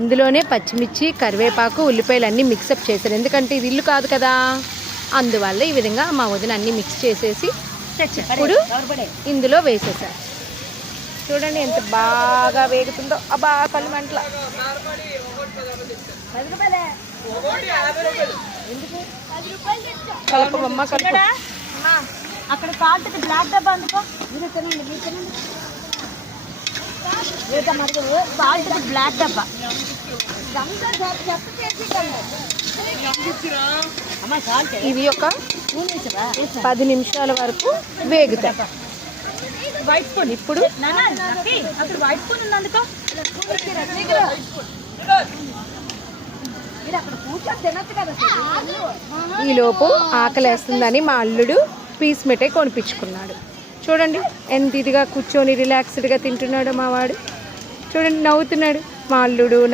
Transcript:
ఇందులోనే పచ్చిమిర్చి, కరివేపాకు, ఉల్లిపాయలు అన్నీ మిక్సప్ చేశారు. ఎందుకంటే ఇది ఇల్లు కాదు కదా, అందువల్ల ఈ విధంగా మా వదిన అన్నీ మిక్స్ చేసేసి ఇప్పుడు ఇందులో వేసేసారు. చూడండి ఎంత బాగా వేగుతుందో. అబ్బా కళ్ళు మంటల. కలపమ్మ కలుపు. అక్కడ సాల్ట్కి బ్లాక్ డబ్బా అందుకో. మీరు తినండి, మీరు తినండి. సాల్ట్కి బ్లాక్ డబ్బా. ఇవి ఒక 10 నిమిషాల వరకు వేగుతాయి. వైట్ స్పూన్ ఇప్పుడు అక్కడ వైట్ స్పూన్ ఉంది అందుకో. ఈలోపు ఆకలేస్తుందని మా అల్లుడు పీస్ మిఠాయి కొనిపించుకున్నాడు. చూడండి ఎంత ఇదిగా కూర్చొని రిలాక్స్డ్గా తింటున్నాడు మా వాడు. చూడండి నవ్వుతున్నాడు మా అల్లుడు.